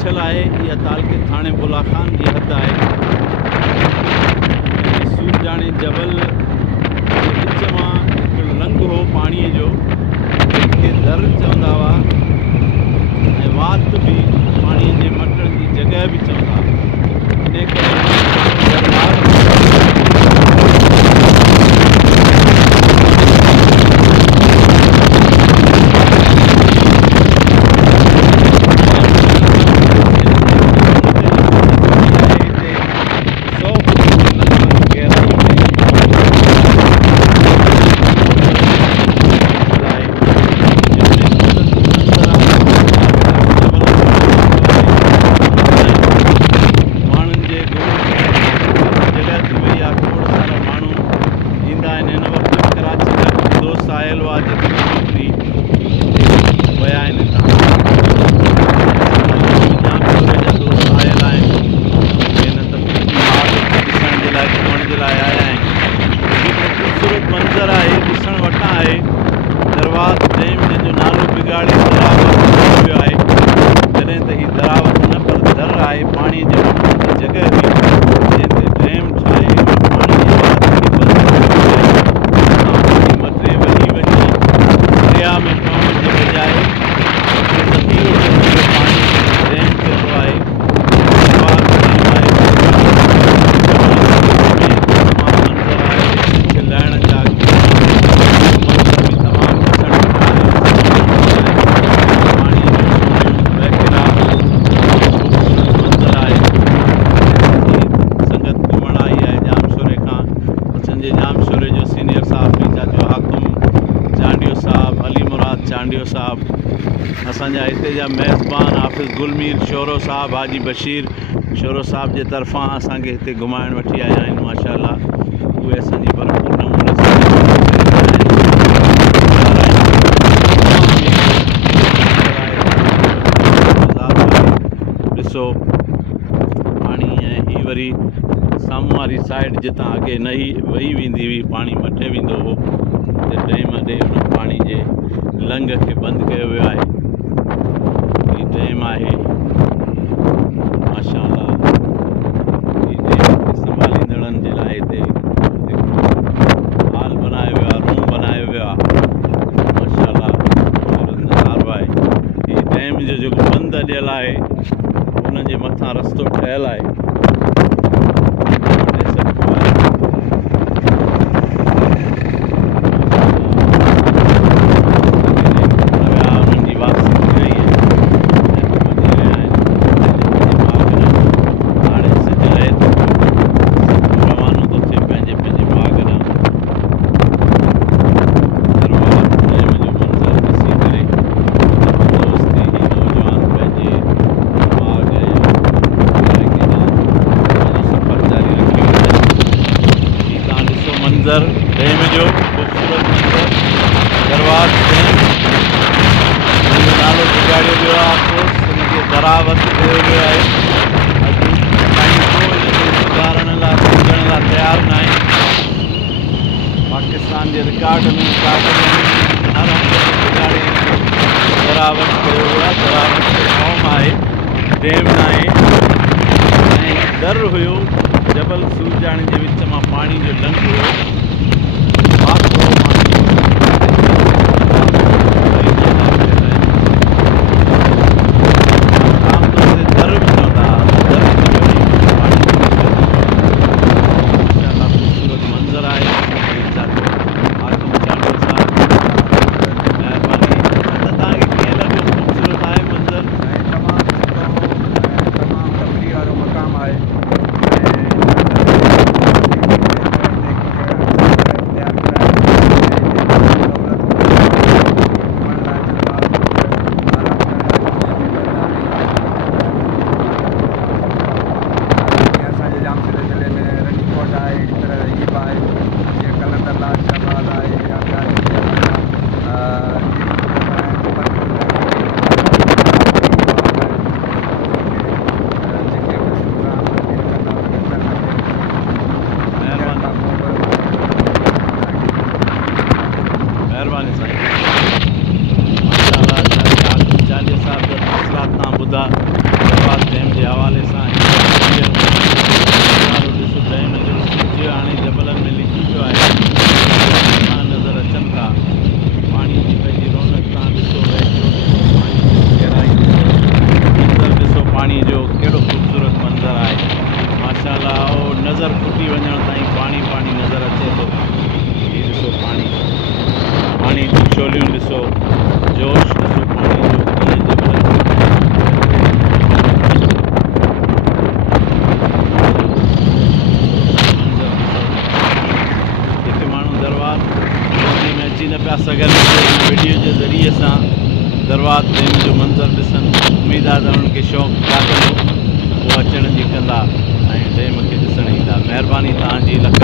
बिछल आहे। इहा तालके थाणे बुला खान जी हद आहे। सूरजाणी जबल जे विच मां हिकिड़ो लंघ हो पाणीअ जो, जंहिंखे दर चवंदा हुआ ऐं वात बि पाणीअ जे मटण जी जॻह बि चवंदा हुआ। इन करे मंज़र आहे ॾिसण वटां आहे। दरवात डैम जंहिंजो नालो बिगाड़े दरावत वियो आहे। जॾहिं त हीअ दरावत न पर दर आहे, पाणीअ जे मथां जी जॻह हुई जंहिं ते डैम ठाहे पाणी जी वात खे बंदि मटे वही वञे दरिया में पवण जे बजाए ज़ख़ीरो पाणी डैम चवंदो आहे। असांजा हिते जा मेज़बान हाफ़िज़ गुलमीर शोरो साहब, हाजी बशीर शोरो साहब जे तरफ़ां असांखे हिते घुमाइण वठी आया आहिनि। माशाअल्लाह उहे असांजी भरपूर नमूने सां ॾिसो पाणी। ऐं हीअ वरी साम्हूं वारी साइड जितां अॻे नही वही वेंदी हुई, पाणी मटे वेंदो हो, त डैम ॾे हुन पाणी जे लंघ खे बंदि कयो वियो आहे। डैम आहे माशाअल्लाह। हीअ डैम खे संभालींदड़नि जे लाइ हिते हाल बनायो वियो आहे, रूम बनायो वियो आहे माशाअल्लाह। नज़ारो आहे। हीअ डैम जो जेको बंदि ॾियल आहे उन जे मथां रस्तो ठहियलु आहे। मंज़र डैम जो ख़ूबसूरत मंज़र दरवात डैम जो नालो बिगाड़ियो वियो आहे। अफ़सोस हुनखे दरावत कयो वियो आहे। अॼु सुधारण लाइ सम्झण लाइ तयारु न आहे। पाकिस्तान जे रिकॉर्ड में हर हंधि बिगाड़े दरावत कयो वियो आहे। दरावत क़ौम आहे, डैम न आहे। ऐं दर हुयो जबल सूरजाणी जे विच मां पाणी जो लंघ हुयो। ॾिसो पाणी जी छोलियूं ॾिसो, जोश ॾिसो पाणी जो कीअं जेके माण्हू दरवात में अची न पिया सघनि वीडियो जे ज़रिए सां दरवात डेम जो मंज़र ॾिसनि, उमेदु आहे त उन्हनि खे शौक़ु जाॻंदो, उहे अचण जी कंदा ऐं डेम खे ॾिसणु ईंदा। महिरबानी तव्हांजी लख